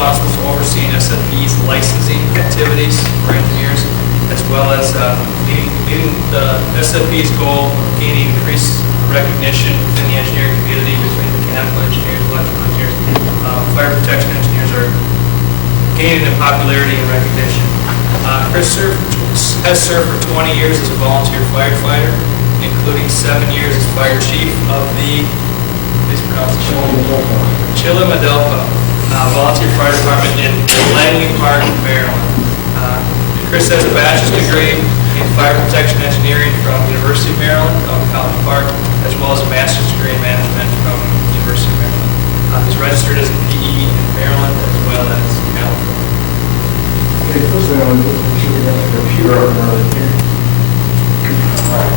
responsible for overseeing SFP's licensing activities for engineers, as well as leading the SFP's goal of gaining increased recognition within the engineering community between mechanical engineers, electrical engineers. Fire protection engineers are gaining in popularity and recognition. Chris has served for 20 years as a volunteer firefighter, including 7 years as fire chief of the, please pronounce it, Jelenewicz Volunteer Fire Department in Langley Park, Maryland. Chris has a bachelor's degree in fire protection engineering from University of Maryland, College Park, as well as a master's degree in management from University of Maryland. He's registered as a PE in Maryland as well as California. Okay, first thing I want to do is make sure we got the computer up and running here. All right.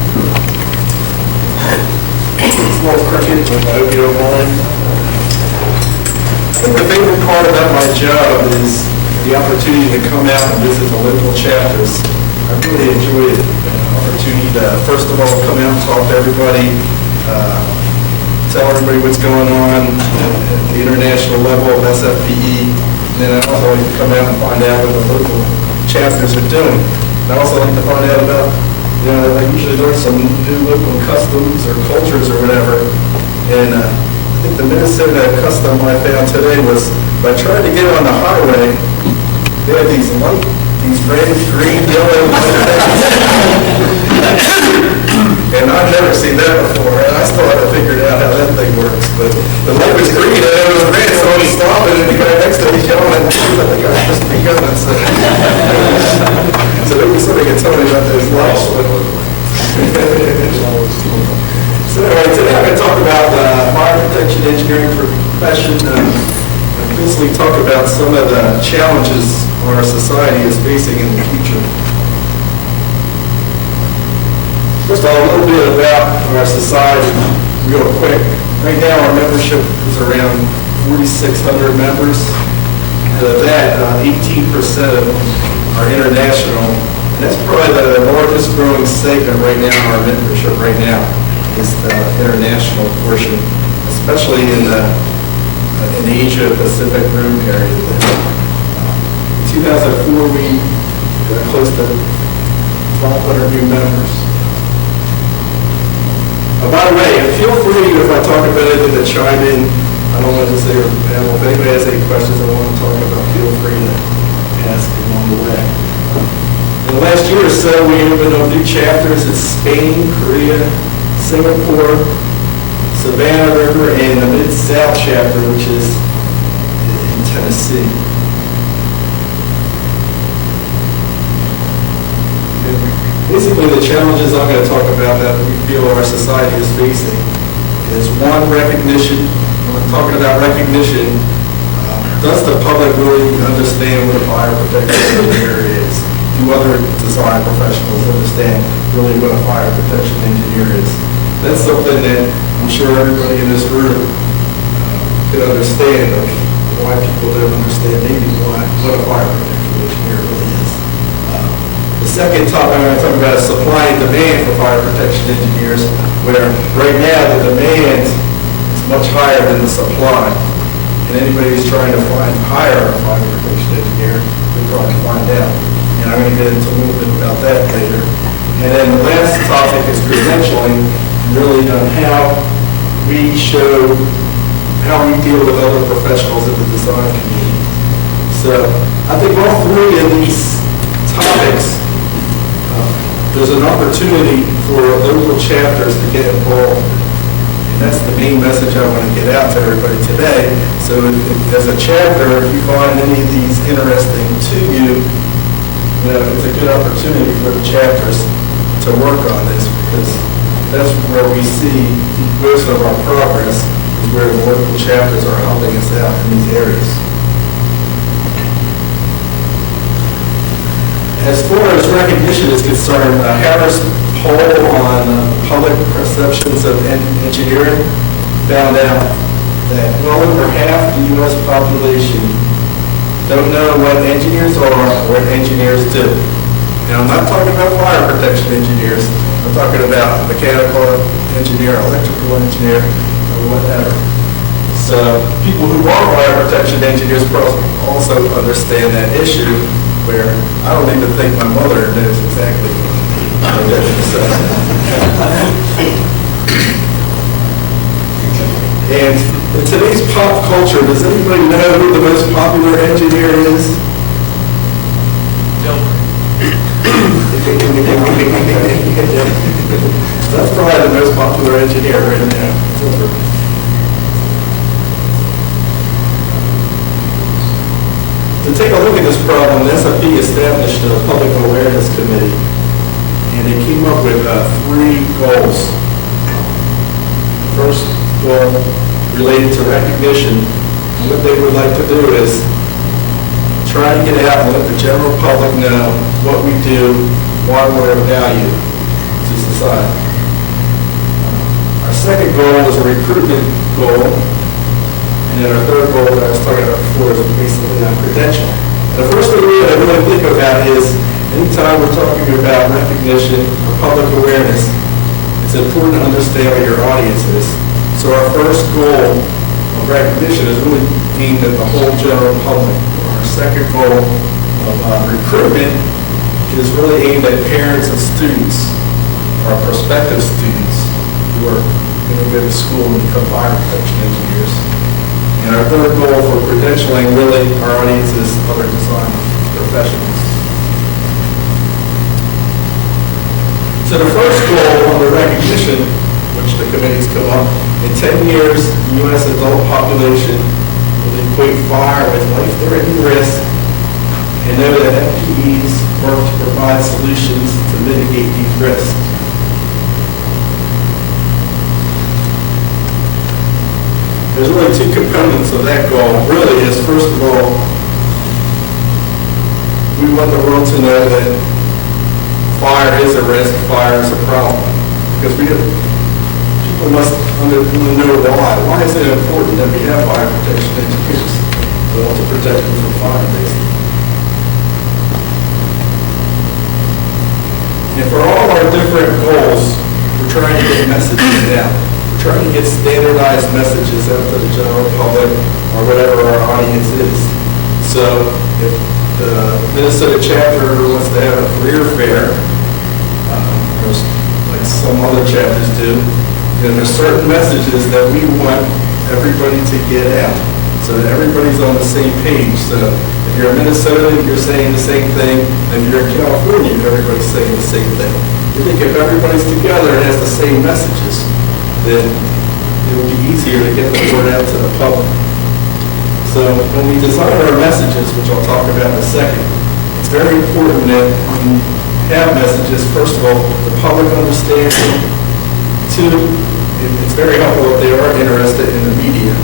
It's a little crooked, but I hope you don't mind. I think the favorite part about my job is the opportunity to come out and visit the local chapters. I really enjoy it. The opportunity to, first of all, come out and talk to everybody, tell everybody what's going on at the international level of SFPE. And then I also like to come out and find out what the local chapters are doing. I also like to find out about, I usually learn some new local customs or cultures or whatever. And I think the Minnesota custom I found today was by trying to get on the highway, they had these red, green, yellow, and I've never seen that before, and I still haven't figured out how that thing works. But the light was green and it was red, so I was stopping, and the guy next to me yelling, I think I was just begun. So maybe somebody can tell me about those lights. So anyway, today I'm going to talk about fire protection engineering profession, and basically talk about some of the challenges our society is facing in the future. First of all, a little bit about our society, real quick. Right now, our membership is around 4,600 members. Of that, 18% of them are international. And that's probably the largest growing segment right now in our membership right now, is the international portion, especially in Asia Pacific Rim area. In 2004, we got close to 1,200 new members. By the way, feel free, if I talk about it, to chime in. I don't want to say, well, if anybody has any questions I want to talk about, feel free to ask along the way. In the last year or so, we opened up new chapters in Spain, Korea, Singapore, Savannah River, and the Mid-South chapter, which is in Tennessee. Basically, the challenges I'm going to talk about that we feel our society is facing is, one, recognition. When I'm talking about recognition, does the public really understand what a fire protection engineer is? Do other design professionals understand really what a fire protection engineer is? That's something that I'm sure everybody in this room could understand, of why people don't understand maybe what a fire protection engineer really is. The second topic I'm going to talk about is supply and demand for fire protection engineers, where right now the demand is much higher than the supply. And anybody who's trying to hire a fire protection engineer will probably find out. And I'm going to get into a little bit about that later. And then the last topic is credentialing, really on how we deal with other professionals in the design community. So I think all three of these topics, there's an opportunity for local chapters to get involved. And that's the main message I want to get out to everybody today. So as a chapter, if you find any of these interesting to you, it's a good opportunity for the chapters to work on this, because that's where we see most of our progress, is where the local chapters are helping us out in these areas. As far as recognition is concerned, Harris' poll on public perceptions of engineering found out that well over half the U.S. population don't know what engineers are or what engineers do. Now, I'm not talking about fire protection engineers. I'm talking about mechanical engineer, electrical engineer, or whatever. So people who are fire protection engineers probably also understand that issue, where I don't even think my mother knows exactly what that is. And in today's pop culture, does anybody know who the most popular engineer is? That's probably the most popular engineer right now. To take a look at this problem, the SFP established a public awareness committee, and they came up with 3 goals. First goal related to recognition. And what they would like to do is try to get out and let the general public know what we do, why we're of value to society. Our second goal is a recruitment goal. And then our third goal that I was talking about before is basically on credential. The first thing we gotta really think about is anytime we're talking about recognition or public awareness, it's important to understand what your audience is. So our first goal of recognition is really aimed at the whole general public. Our second goal of recruitment is really aimed at parents and students, or prospective students who are going to go to school and become fire protection engineers. And our third goal for credentialing, really, our audience is other design professionals. So the first goal on the recognition, which the committee's come up, in 10 years, the U.S. adult population will equate fire with life-threatening risk and know that FPEs work to provide solutions to mitigate these risks. There's really 2 components of that goal. Really is, first of all, we want the world to know that fire is a risk, fire is a problem. Because people must know why. Why is it important that we have fire protection engineers? Well, to protect them from fire, basically. And for all our different goals, we're trying to get messages out. We're trying to get standardized messages out to the general public or whatever our audience is. So if the Minnesota chapter wants to have a career fair, like some other chapters do, then there's certain messages that we want everybody to get out so that everybody's on the same page. So if you're in Minnesota, you're saying the same thing. If you're in California, everybody's saying the same thing. I think if everybody's together and has the same messages, then it will be easier to get the word out to the public. So when we design our messages, which I'll talk about in a second, it's very important that we have messages, first of all, the public understands them. 2, it's very helpful if they are interested in the media.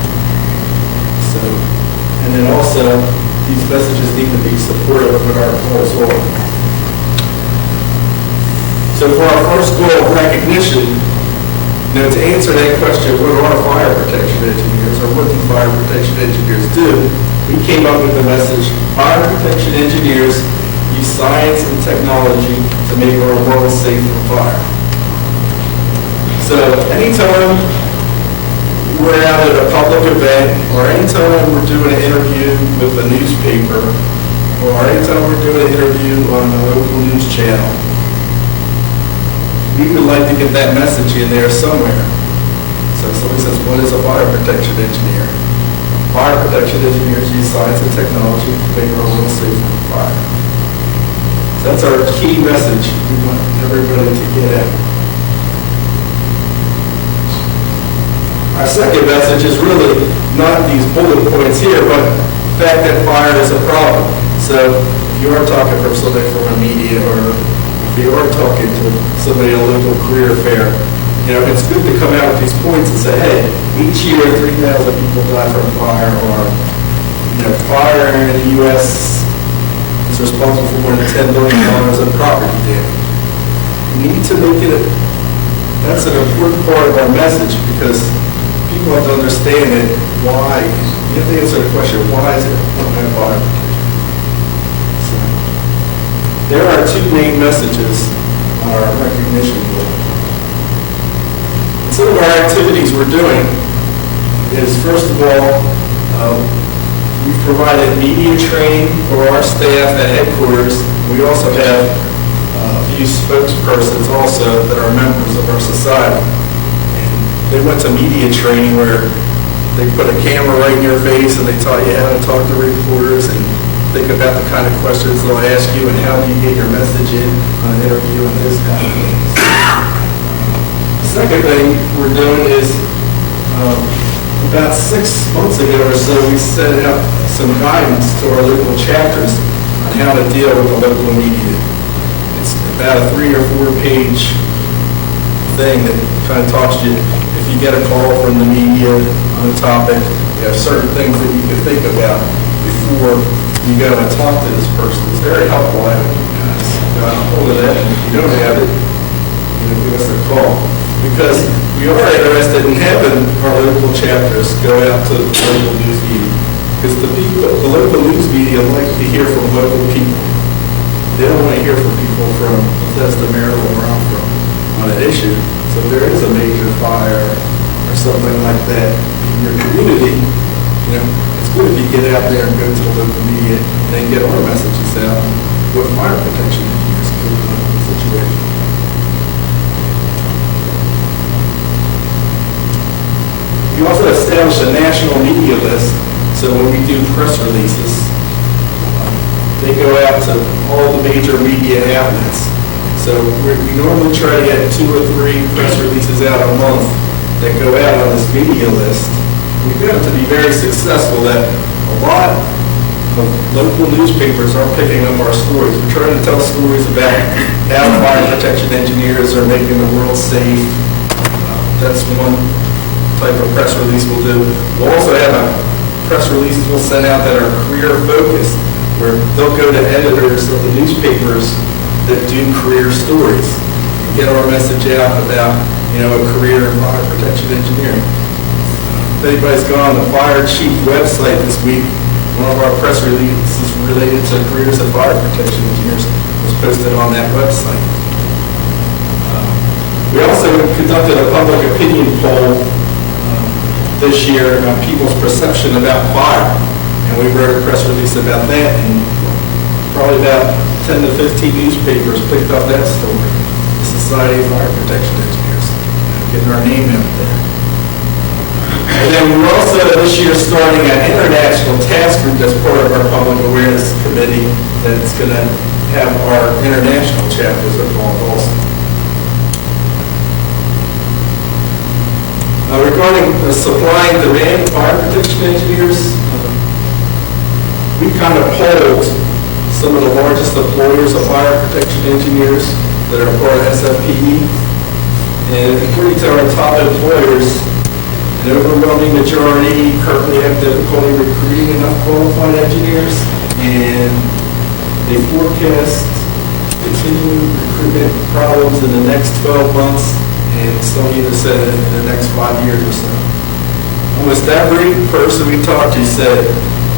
So, and then also, these messages need to be supportive of what our goals are. So for our first goal of recognition, now, to answer that question, what are fire protection engineers, or what do fire protection engineers do? We came up with the message, fire protection engineers use science and technology to make our world safe from fire. So anytime we're out at a public event, or anytime we're doing an interview with a newspaper, or anytime we're doing an interview on a local news channel, we would like to get that message in there somewhere. So somebody says, what is a fire protection engineer? Fire protection engineers use science and technology to make our world safe from fire. So that's our key message we want everybody to get out. Our second message is really not these bullet points here, but the fact that fire is a problem. So if you are talking from somebody from a media, or if you are talking to somebody at a local career fair, it's good to come out with these points and say, hey, each year 3,000 people die from fire, or fire in the U.S. is responsible for more than $10 billion of property damage. We need to make it, that's an important part of our message, because people have to understand it, why. You have to answer the question, why is it important to have fire protection? There are 2 main messages on our recognition goal. And some of our activities we're doing, is, first of all, we've provided media training for our staff at headquarters. We also have a few spokespersons also that are members of our society. And they went to media training where they put a camera right in your face and they taught you how to talk to reporters and think about the kind of questions they'll ask you and how do you get your message in on an interview and those kind of things. Second thing we're doing is about 6 months ago or so, we set out some guidance to our local chapters on how to deal with the local media. It's about a 3 or 4 page thing that kind of talks to you. If you get a call from the media on a topic, you have certain things that you can think about before you go and talk to this person. It's very helpful. I have got a hold of that, and if you don't have it, give us a call. Because we are interested in having our local chapters go out to the local news media. Because the local news media like to hear from local people. They don't want to hear from people from Bethesda, Maryland, where I'm from, on an issue. So if there is a major fire or something like that in your community, it's good if you get out there and go to the local media and then get our messages out with fire protection engineers in the situation. We also established a national media list, so when we do press releases, they go out to all the major media outlets. So we normally try to get 2 or 3 press releases out a month that go out on this media list. We've got to be very successful that a lot of local newspapers are picking up our stories. We're trying to tell stories about how fire protection engineers are making the world safe. That's one type of press release we'll do. We'll also have press releases we'll send out that are career focused, where they'll go to editors of the newspapers that do career stories and get our message out about, a career in fire protection engineering. If anybody's gone on the fire chief website this week, one of our press releases related to careers of fire protection engineers was posted on that website. We also conducted a public opinion poll this year on people's perception about fire. And we wrote a press release about that, and probably about 10 to 15 newspapers picked up that story. The Society of Fire Protection Engineers, getting our name out there. And then we're also this year starting an international task group that's part of our public awareness committee that's going to have our international chapters involved also. Regarding the supply and demand of fire protection engineers, we kind of polled some of the largest employers of fire protection engineers that are part of SFPE. And according to our top employers, an overwhelming majority currently have difficulty recruiting enough qualified engineers, and they forecast continuing recruitment problems in the next 12 months. And some even said in the next 5 years or so. Almost every person we talked to said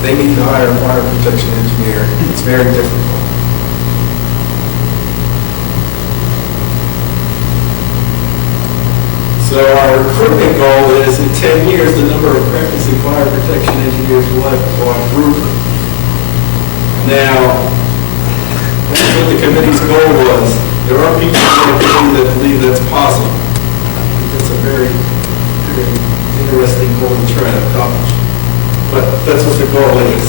they need to hire a fire protection engineer. It's very difficult. So our recruitment goal is in 10 years, the number of practicing fire protection engineers will have quadrupled. Now, that's what the committee's goal was. There are people in the committee that believe that's possible. That's a very, very interesting goal to try to accomplish. But that's what the goal is.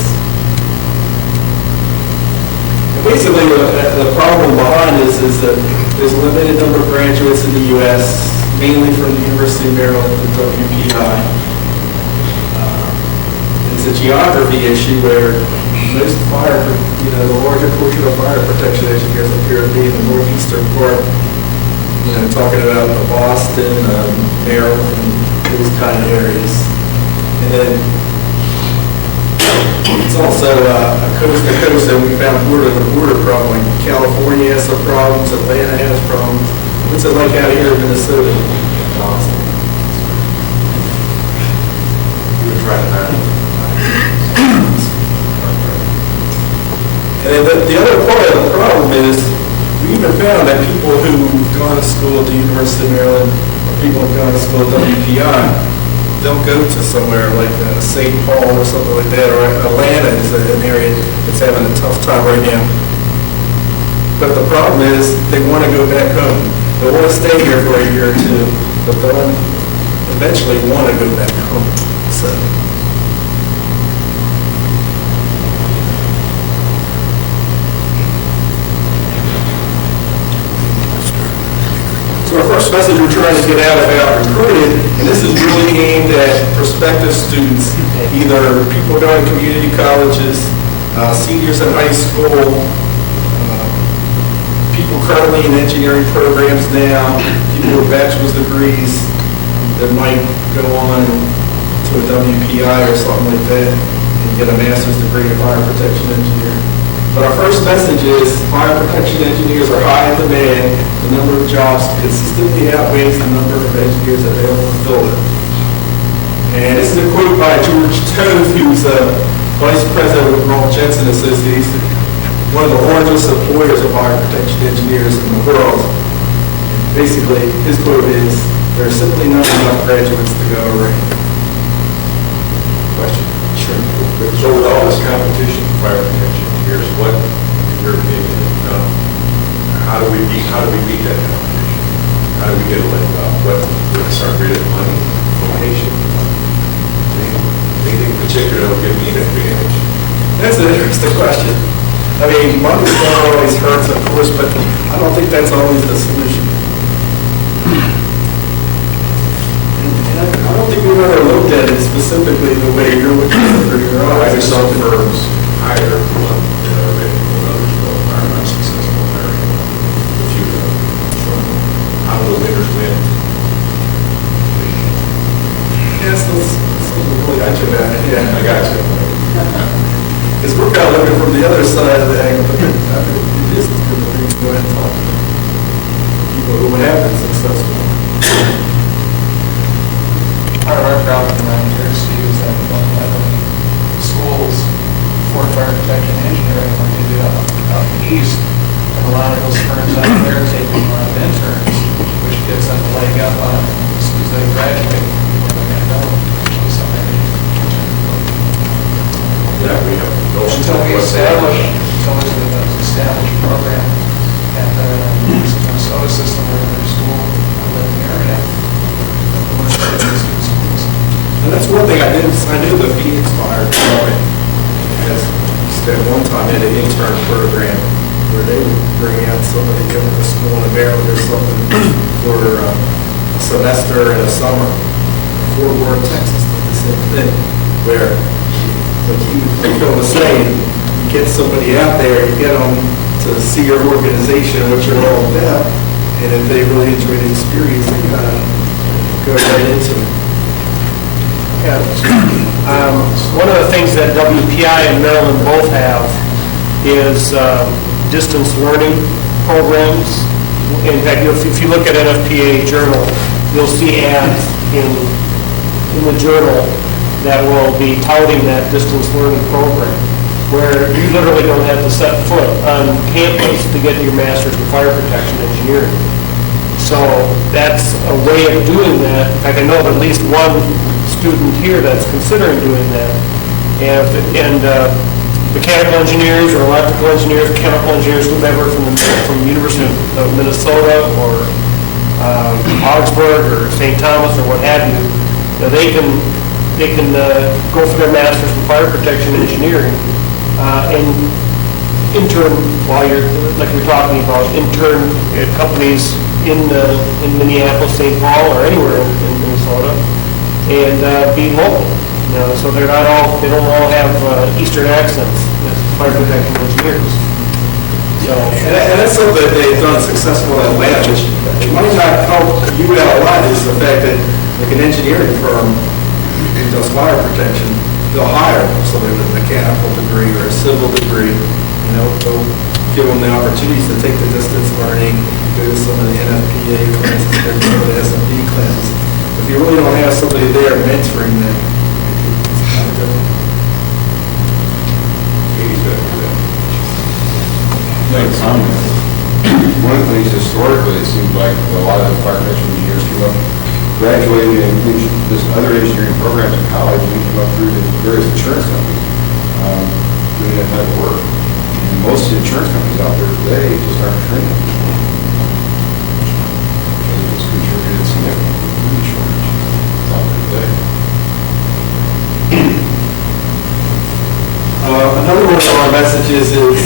And basically, the problem behind this is that there's a limited number of graduates in the U.S., mainly from the University of Maryland and WPI. It's a geography issue where most the larger portion of fire protection engineers appear to be in the northeastern part, talking about Boston, Maryland, those kind of areas. And then it's also a coast to coast, and we found border problem. Like California has some problems, Atlanta has problems. What's it like out here in Minnesota? Awesome. You were trying that. And the other part of the problem is we even found that people who've gone to school at the University of Maryland or people who've gone to school at WPI, they'll go to somewhere like St. Paul or something like that, or Atlanta is an area that's having a tough time right now. But the problem is, they want to go back home. They want to stay here for a year or two, but they'll eventually want to go back home. So our first message we're trying to get out about recruiting, and this is really aimed at prospective students, either people going to community colleges, seniors in high school, people currently in engineering programs now, people with bachelor's degrees that might go on to a WPI or something like that and get a master's degree in fire protection engineering. But our first message is fire protection engineers are high in demand. The number of jobs consistently outweighs the number of engineers available to fill them. And this is a quote by George Tove, who's a vice president of Rolf Jensen Associates, one of the largest employers of fire protection engineers in the world. Basically, his quote is, "There are simply not enough graduates to go around." Question? Sure. So with all this competition for fire protection engineers, what, in your opinion, how do we beat that competition? How do we get a leg up? What's our greatest money, location? Anything particular that will give me an advantage? That's an interesting question. I mean, money always hurts, of course, but I don't think that's always the solution. And I don't think we've ever looked at it specifically the way you're looking at it, or your eyes. Some firms hire one, others are not successful hiring a few of them. How do the winners win? Yes, let's really got you about it, yeah. I got you. Because we're kind of looking from the other side of the angle, but it is good to go ahead and talk to people who have been successful. Part of our problem around here, Steve, is that we don't have any schools for fire protection engineering like they do out east. And a lot of those firms out there are taking a lot of interns, which gives them a leg up on as soon as they graduate, what they're going to know. Yeah, we have no. Until we establish a program at the Minnesota system or their school in the area. And that's one thing I knew the Phoenix Fire Department has at one time had an intern program where they would bring out somebody going to school in Maryland or something for a semester in the summer. Fort Worth, Texas, did the same thing, where like Phil was saying, you get somebody out there, you get them to see your organization, what you're all about, and if they really enjoy the experience, they kind of go right into it. Yeah. One of the things that WPI and Maryland both have is distance learning programs. In fact, if you look at NFPA journal, you'll see ads in the journal that will be touting that distance learning program, where you literally don't have to set foot on campus to get your master's in fire protection engineering. So that's a way of doing that. In fact, I know of at least one student here that's considering doing that. And mechanical engineers or electrical engineers, chemical engineers, whomever from the University of Minnesota or Augsburg or St. Thomas or what have you, they can go for their master's in fire protection engineering and intern while you're, like we're talking about, intern at companies in Minneapolis, St. Paul, or anywhere in Minnesota, and be local. So they don't all have Eastern accents as fire protection engineers. So, and that's something that they've done successful in Atlanta, which might not help you out a lot, is the fact that like an engineering firm who does fire protection, they'll hire somebody with a mechanical degree or a civil degree. They'll give them the opportunities to take the distance learning, go to some of the NFPA classes, go to some of the SMP classes. If you really don't have somebody there mentoring them, it's kind of difficult. One of the things historically, it seems like a lot of the fire protection engineers came up graduated in this other engineering programs in college, and came up through the various insurance companies doing that type of work. And most of the insurance companies out there today just aren't training. And it's contributed significantly to the shortage that's out there today. Another one of our messages is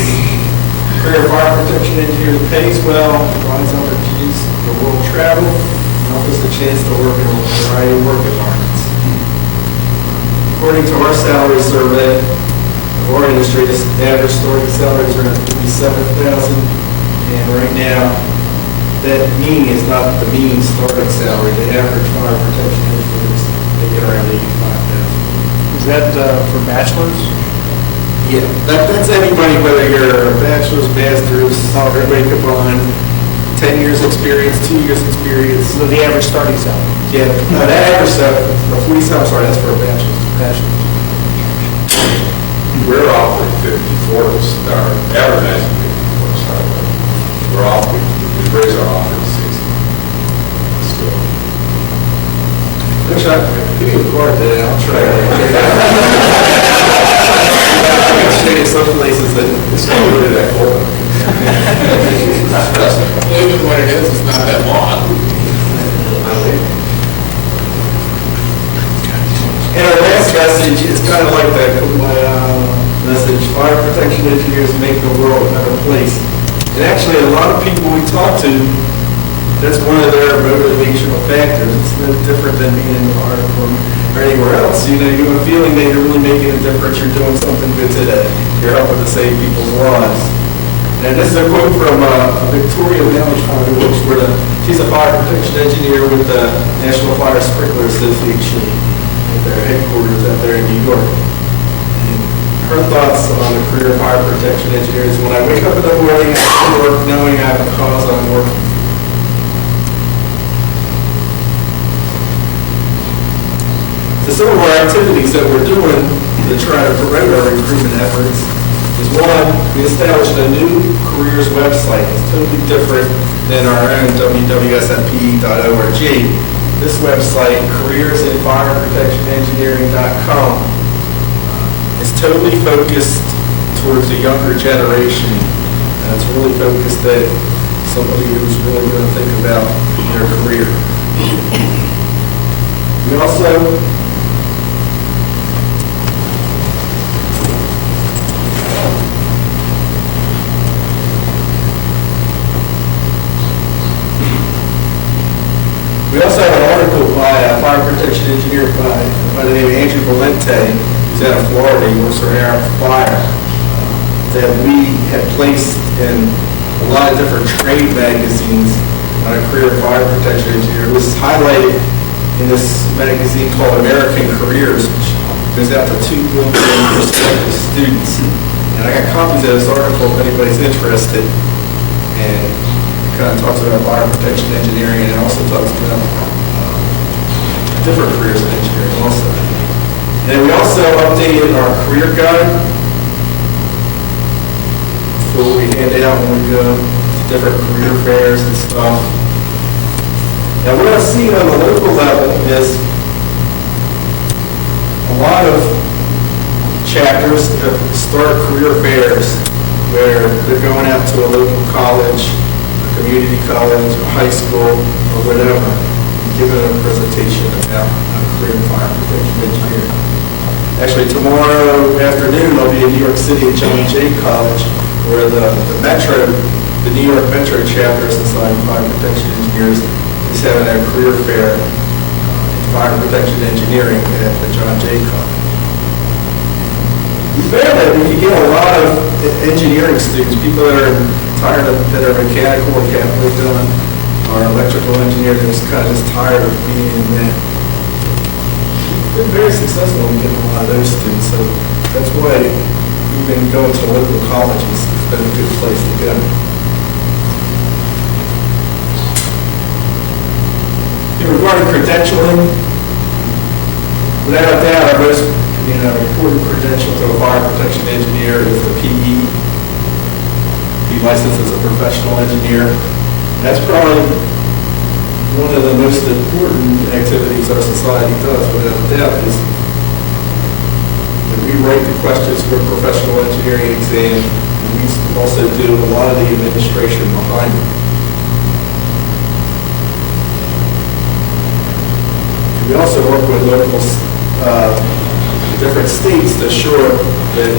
career fire protection engineer pays well, provides opportunities for world travel, and offers a chance to work in a variety of work environments. According to our salary survey of our industry, the average starting salaries are at $47,000, and right now, that mean is not the mean starting salary. The average fire protection engineer is making around $85,000. Is that for bachelors? Yeah, that's anybody, whether you're a bachelor's, master's, everybody combined, 10 years experience, 2 years experience. So the average starting salary? Yeah, no, the average, the police, I'm sorry, that's for a bachelor's. We're offering 54 to start, advertising 54 to start with. We're offering, we raise our offer to 60. So, Wish I could give you a card today, I'll try. Some places that it's not really that cold. Even when it is, it's not that long. And our last message is kind of like that message, fire protection engineers make the world a better place. And actually, a lot of people we talk to, that's one of their motivational factors. It's no different than being in the fire department or anywhere else. You know, you have a feeling that you're really making a difference, you're doing something good today. You're helping to save people's lives. And this is a quote from Victoria Malachon, who works for she's a fire protection engineer with the National Fire Sprinkler Association at their headquarters out there in New York. And her thoughts on the career of fire protection engineers: when I wake up in the morning, I go to work knowing I have a cause I'm working. So some of our activities that we're doing to try to promote our recruitment efforts is, one, we established a new careers website. It's totally different than our own www.sfpe.org. This website, careersinfireprotectionengineering.com, is totally focused towards the younger generation. And it's really focused at somebody who's really going to think about their career. We also have an article by a fire protection engineer by the name of Andrew Valente, who's out of Florida. He works for Air Fire, that we have placed in a lot of different trade magazines on a career fire protection engineer. This is highlighted in this magazine called American Careers, which goes out to 2 million prospective students. And I got copies of this article if anybody's interested. And kind of talks about fire protection engineering, and it also talks about different careers in engineering also. And we also updated our career guide for what we hand out when we go to different career fairs and stuff. Now what I've seen on the local level is a lot of chapters start career fairs where they're going out to a local college, community college, or high school, or whatever, giving a presentation about career fire protection engineering. Actually, tomorrow afternoon, I'll be in New York City at John Jay College, where the New York Metro chapter of Society of Fire Protection Engineers is having a career fair in fire protection engineering at the John Jay College. We found that we could get a lot of engineering students, people that are tired of, that are mechanical or chemical done, or electrical engineers that are kind of just tired of being in that. We've been very successful in getting a lot of those students, so that's why we've been going to local colleges. It's been a good place to go. Regarding credentialing, without a doubt, our most important credential to a fire protection engineer is the PE. Be licensed as a professional engineer. That's probably one of the most important activities our society does, without a doubt, is that we write the questions for a professional engineering exam, and we also do a lot of the administration behind it. We also work with local, different states to assure that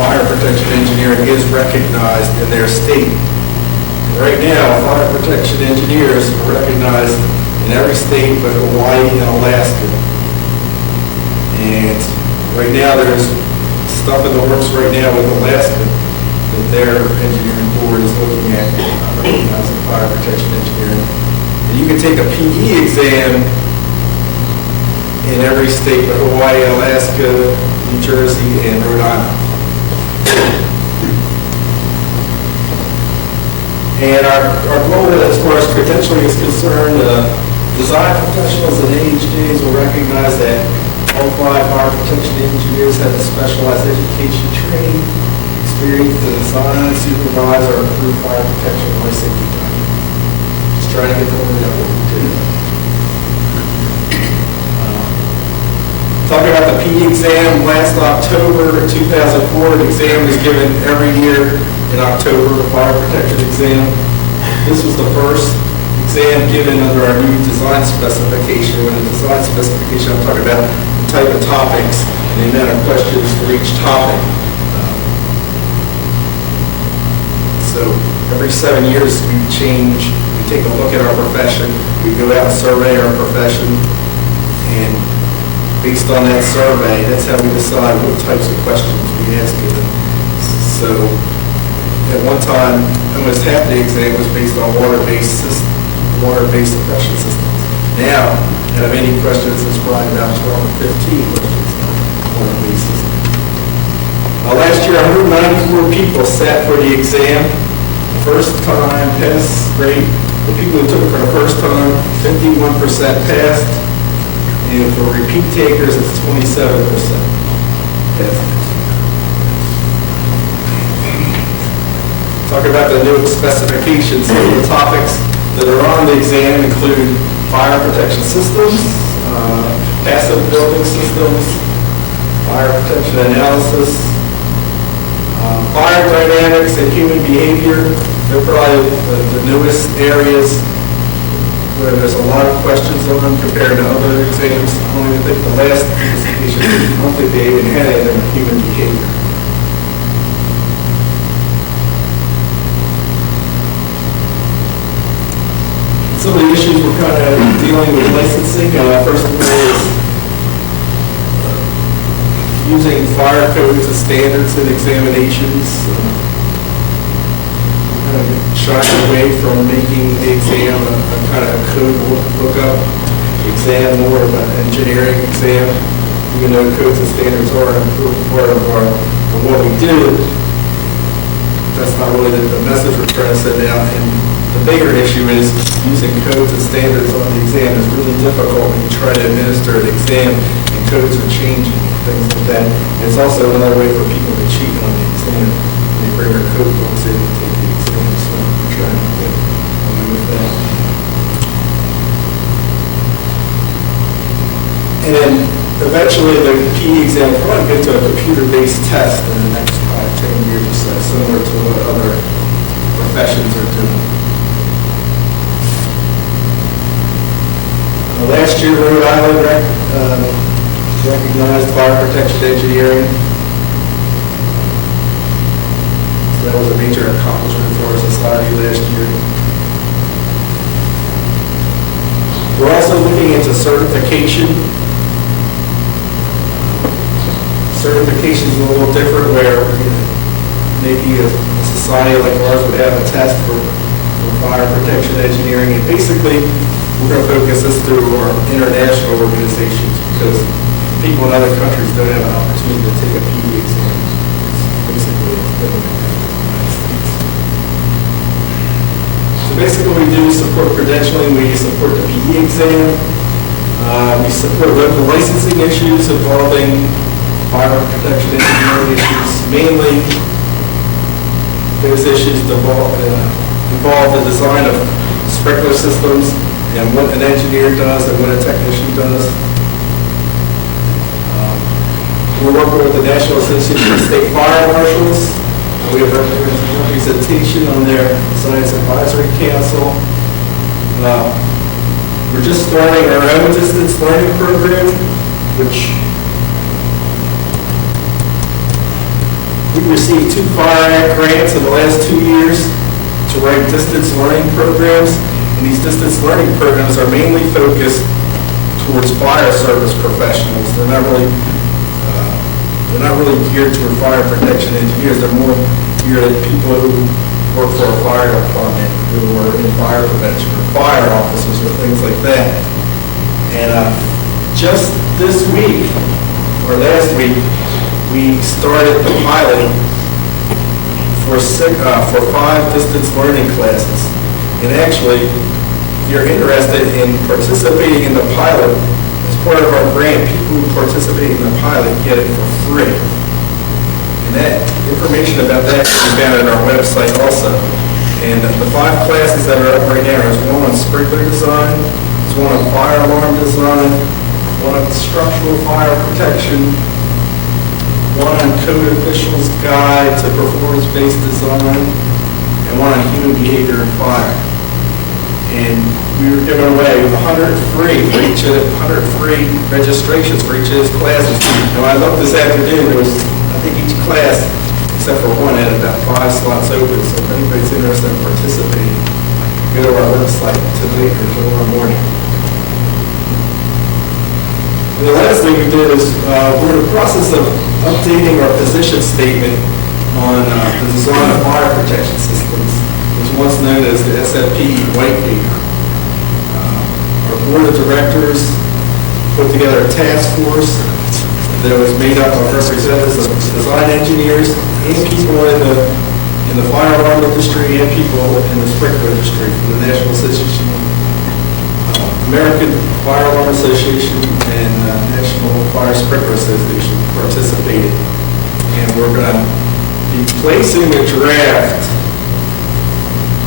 fire protection engineering is recognized in their state. Right now, fire protection engineers are recognized in every state but Hawaii and Alaska. And right now, there's stuff in the works right now with Alaska that their engineering board is looking at recognizing fire protection engineering. And you can take a PE exam in every state but Hawaii, Alaska, New Jersey, and Rhode Island. And our goal as far as credentialing is concerned, design professionals and AHJs will recognize that all 5 fire protection engineers have a specialized education, training, experience to design, supervise, or improve fire protection and life safety training. Just trying to get the word out what we do. Talking about the PE exam, last October 2004, the exam is given every year in October, the fire protection exam. This was the first exam given under our new design specification. When the design specification, I'm talking about the type of topics and the amount of questions for each topic. So every 7 years we change, we take a look at our profession, we go out and survey our profession, and based on that survey, that's how we decide what types of questions we ask them. So at one time, almost half the exam was based on water-based suppression systems. Now, out of 80 questions, it's probably about 12 or 15 questions on water-based systems. Last year, 194 people sat for the exam. First time pass rate, the people who took it for the first time, 51% passed. And for repeat takers, it's 27% passed. Talk about the new specifications. Some of the topics that are on the exam include fire protection systems, passive building systems, fire protection analysis, fire dynamics and human behavior. They're probably the newest areas where there's a lot of questions on them compared to other exams. I don't even think the last specification, I don't think they even had it in human behavior. Some of the issues we're kind of dealing with licensing, first of all, is using fire codes and standards in examinations. We're kind of shying away from making the exam a kind of code lookup exam, more of an engineering exam, even though codes and standards are an important part of what we do. That's not really the message we're trying to send out. And the bigger issue is using codes and standards on the exam is really difficult when you try to administer an exam and codes are changing and things like that. And it's also another way for people to cheat on the exam. They bring their code books in and take the exam, so we're trying to get away with that. And then eventually the PE exam will probably get to a computer-based test in the next 10 years or so, similar to what other professions are doing. Last year, Rhode Island recognized fire protection engineering. So that was a major accomplishment for our society last year. We're also looking into certification. Certification is a little different where maybe a society like ours would have a test for fire protection engineering. And basically, we're going to focus this through our international organizations because people in other countries don't have an opportunity to take a PE exam. It's basically so basically what we do is support credentialing, we support the PE exam, we support local licensing issues involving fire protection engineering issues. Mainly, those issues involve the design of sprinkler systems, and what an engineer does and what a technician does. We're working with the National Association of State Fire Marshals. We have representation on their Science Advisory Council. We're just starting our own distance learning program, which we received 2 Fire Act grants in the last 2 years to write distance learning programs. And these distance learning programs are mainly focused towards fire service professionals. They're not really geared toward fire protection engineers. They're more geared at people who work for a fire department, who are in fire prevention, or fire officers, or things like that. And just this week, or last week, we started the pilot for 5 distance learning classes. And actually, if you're interested in participating in the pilot, as part of our grant, people who participate in the pilot get it for free. And that information about that can be found on our website also. And the 5 classes that are up right now is one on sprinkler design, there's one on fire alarm design, one on structural fire protection, one on code officials guide to performance-based design, and one on human behavior in fire. And we were giving away 100 free registrations for each of those classes. Now, I looked this afternoon, there was, I think each class, except for one, had about 5 slots open, so if anybody's interested in participating, go to our website tonight or tomorrow morning. And the last thing we did is, we're in the process of updating our position statement on the design of fire protection systems, which was once known as the SFP White Paper. Our board of directors put together a task force that was made up of representatives of design engineers and people in the fire alarm industry and people in the sprinkler industry from the National Association, American Fire Alarm Association, and National Fire Sprinkler Association participated. And we're going to be placing a draft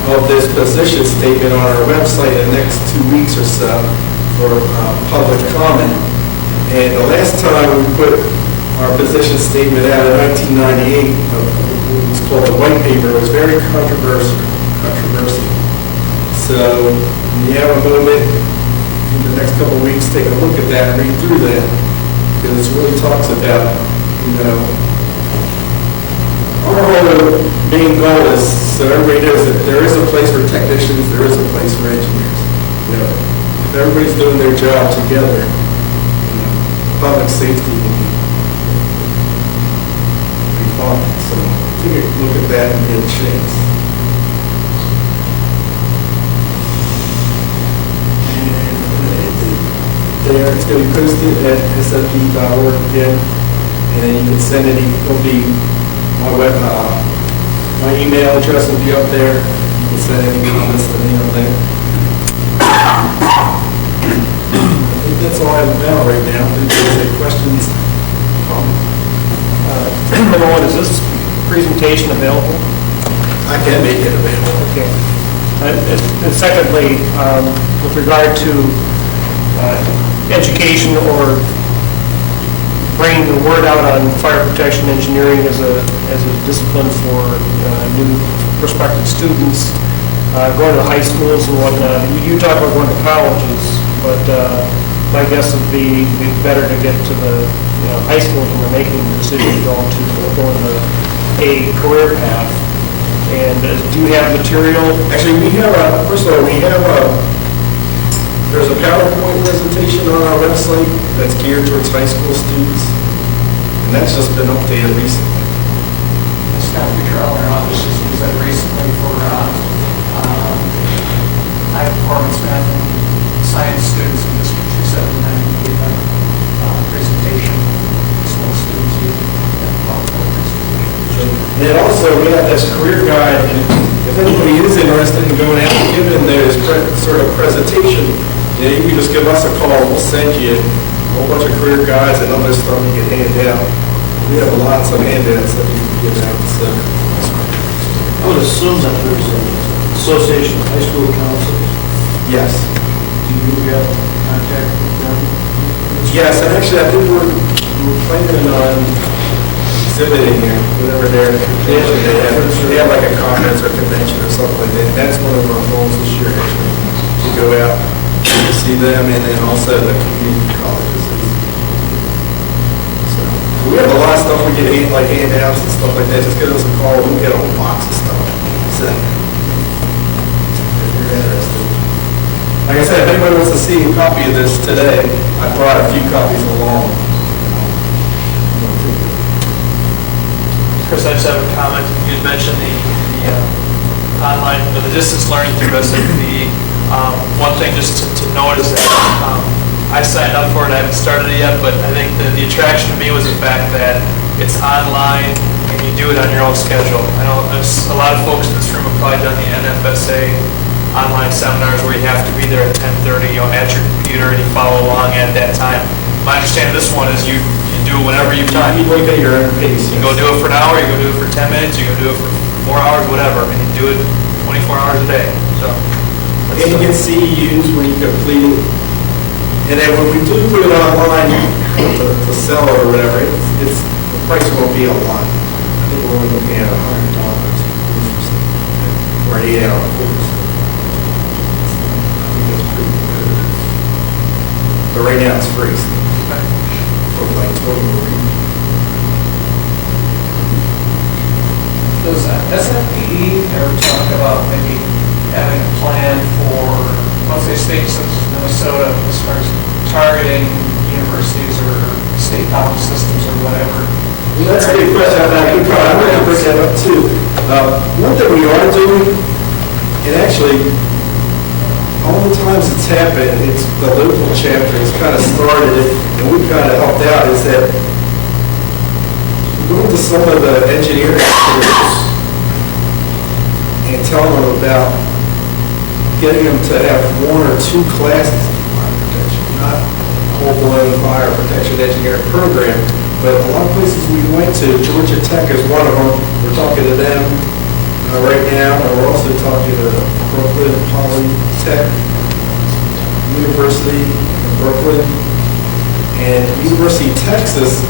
of this position statement on our website in the next 2 weeks or so for public comment. And the last time we put our position statement out in 1998, what was called the White Paper, it was very controversial. So when you have a moment in the next couple of weeks, take a look at that and read through that, because it really talks about, our whole main goal is so everybody knows that there is a place for technicians, there is a place for engineers. If everybody's doing their job together, public safety will be fine. So take a look at that and get a chance. It's going to be posted at sfp.org again, and then you can send it. It'll be my email address will be up there. You can send any comments to me on there. I think that's all I have about right now. If there's any questions, Number 1, is this presentation available? I can make it available. Okay. And secondly, with regard to education or bringing the word out on fire protection engineering as a discipline for new prospective students, going to high schools and whatnot. You talk about going to colleges, but my guess would be better to get to the high schools when they're making the decision to go into a career path. And do you have material? Actually, first of all, there's a PowerPoint presentation on our website that's geared towards high school students, and that's just been updated recently. Scott Fitzgerald, our office has used that recently for high performance math and science students in District 279. We gave a presentation to school students using that PowerPoint presentation. And also, we have this career guide, and if anybody is interested in going out and giving those sort of presentation, you can just give us a call. We'll send you a whole bunch of career guides and other stuff you can hand out. We have lots of handouts that you can give out. So. I would assume that there's an association of high school counselors. Yes. Do you have contact with them? Yes, and actually, I think we're planning on exhibiting here, whatever their convention they have like a conference or convention or something like that. And that's one of our goals this year, actually, to go out to see them and then also the community colleges. So we have a lot of stuff we get like handouts and stuff like that. Just give us a call. We'll get a whole box of stuff. So if you're interested. Like I said, if anybody wants to see a copy of this today, I brought a few copies along. Chris, I just have a comment. You had mentioned the online, the distance learning through SFP. One thing just to note is that I signed up for it. I haven't started it yet, but I think the attraction to me was the fact that it's online and you do it on your own schedule. I know there's a lot of folks in this room have probably done the NFSA online seminars where you have to be there at 10:30, at your computer, and you follow along at that time. My understanding of this one is you do it whenever you have time. You look at your own pace. You go do it for an hour, you go do it for 10 minutes, you go do it for 4 hours, whatever, and you do it 24 hours a day. So, And you get CEUs when you complete it. And then when we do put it online to sell it or whatever, the price won't be a lot. I think we're only looking at $100 for an 8-hour course. I think that's pretty good. But right now it's free. For like 20 weeks. Does SFPE ever talk about maybe having a plan for, let's say, states such as Minnesota, as far as targeting universities or state college systems or whatever? That's a good question. I'm going to bring that up too. One thing we are doing, and actually, all the times it's happened, it's the local chapter has kind of started it, and we kind of helped out, is that go to some of the engineering schools and tell them about getting them to have 1 or 2 classes in fire protection, not a whole-blown fire protection engineering program, but a lot of places we went to, Georgia Tech is one of them. We're talking to them right now, and we're also talking to Brooklyn Polytech University in Brooklyn, and University of Texas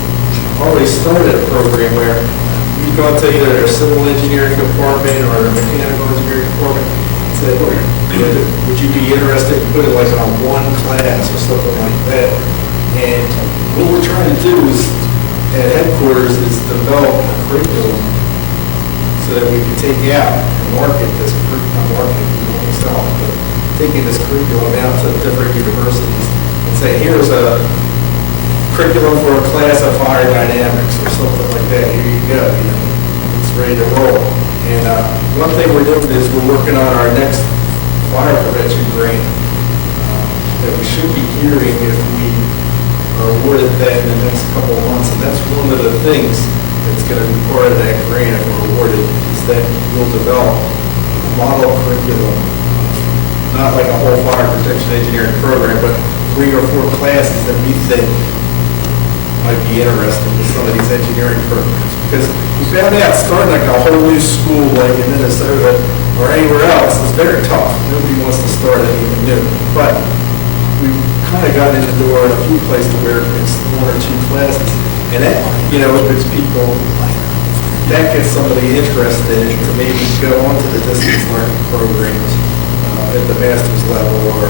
already started a program where you go to either their civil engineering department or their mechanical engineering department and say, look, would you be interested in putting like on 1 class or something like that? And what we're trying to do is, at headquarters, is develop a curriculum so that we can take out and market this, not market, we don't sell it, but taking this curriculum out to different universities and say, here's a curriculum for a class of fire dynamics or something like that. Here you go. It's ready to roll. And one thing we're doing is we're working on our next fire prevention grant that we should be hearing if we are awarded that in the next couple of months. And that's one of the things that's going to be part of that grant if we're awarded, is that we'll develop a model curriculum, not like a whole fire protection engineering program, but 3 or 4 classes that we think might be interesting with some of these engineering programs. Because we found out starting like a whole new school like in Minnesota or anywhere else is very tough. Nobody wants to start anything new. But we've kind of gotten in the door in a few places where it's 1 or 2 classes. And that, if it's people, that gets somebody interested to maybe go on to the distance learning programs at the master's level or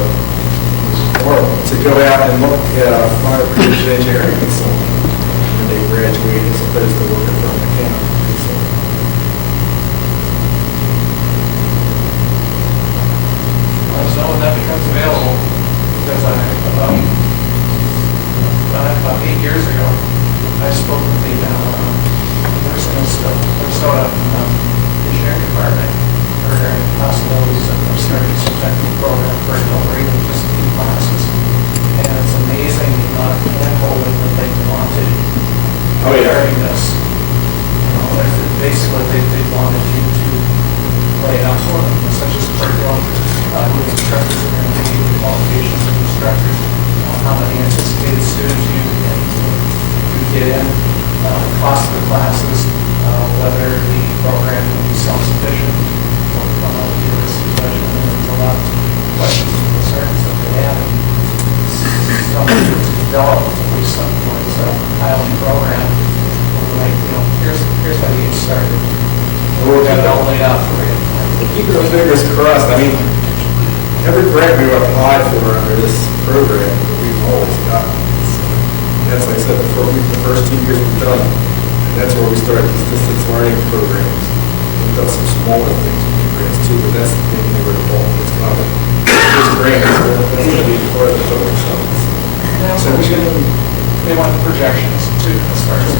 to go out and look at a fire protection engineering consultant when they graduate as opposed to working for a mechanical consultant. So when that becomes available, because about 8 years ago, I spoke with the Minnesota engineering department regarding possibilities of starting some type of program for adult or even just a few classes. And it's amazing the amount of hand-holding that they wanted regarding this. Basically, they wanted you to lay it out for them, such as curriculum, who the instructors are going to be, the qualifications of the instructors, how many anticipated students you get in, cost of the classes, whether the program will be self-sufficient, university budget, and there's a lot of questions and concerns that they have. you started. We'll Got it all keep laid out for you. keeping our fingers crossed. I mean, every grant we've applied for under this program, we've always gotten. So that's, like I said, the first 2 years we've done, and that's where we started these distance learning programs. We've done some smaller things with the grants too, but that's mainly where the bulk is coming. This grant is going to be part of the total sums. So they want projections too, as far as,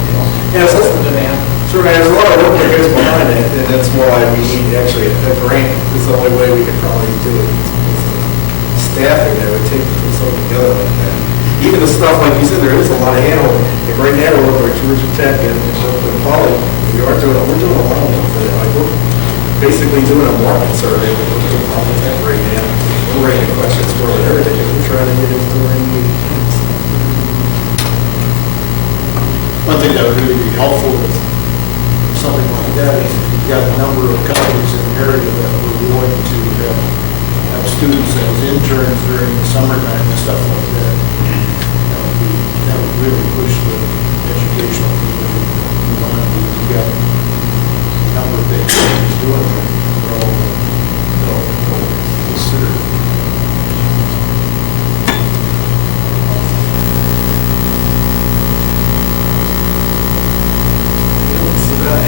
Yeah, so- what's the demand? Sure, man, there's a lot of work that goes behind it, and that's why we need actually a grant. It's the only way we could probably do it. It's staffing that would take to put something together like that. Even the stuff, like you said, there is a lot of handling. Like right now, we're working with Georgia Tech and Oakland Poly. We're doing a lot of work for them. Like we're basically doing a market survey with Oakland Tech right now. We're writing questions for everything, and we're trying to get into the ring. One thing that would really be helpful with something like that is if you've got a number of companies in the area that were willing to have students as interns during the summertime and stuff like that. That would really push the educational community. You've got a number of big companies doing that. They'll consider it.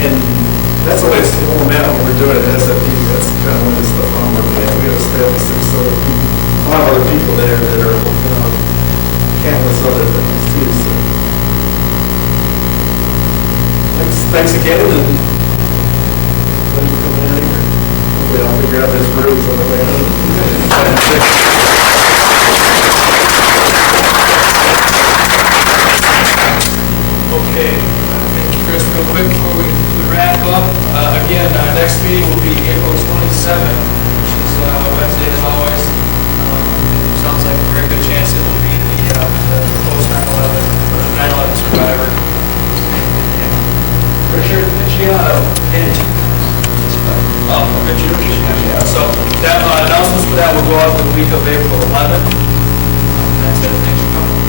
And that's always the whole amount when we're doing it at SFP. That's kind of one of the stuff I'm working at. We have a staff of 6 other people, a lot of other people there that are working on countless other things too. So thanks again, and when you come down here, hopefully I'll figure out this roads on the way home. Okay, thank you, Chris. Real quick before we wrap up, again, next meeting will be April 27th, which is Wednesday as always. Sounds like a very good chance it will be the post 9/11 or 9/11 survivor. Richard Picciotto. Oh, Richard, yeah. So that announcements for that will go out the week of April 11th. That's it. Thanks for coming.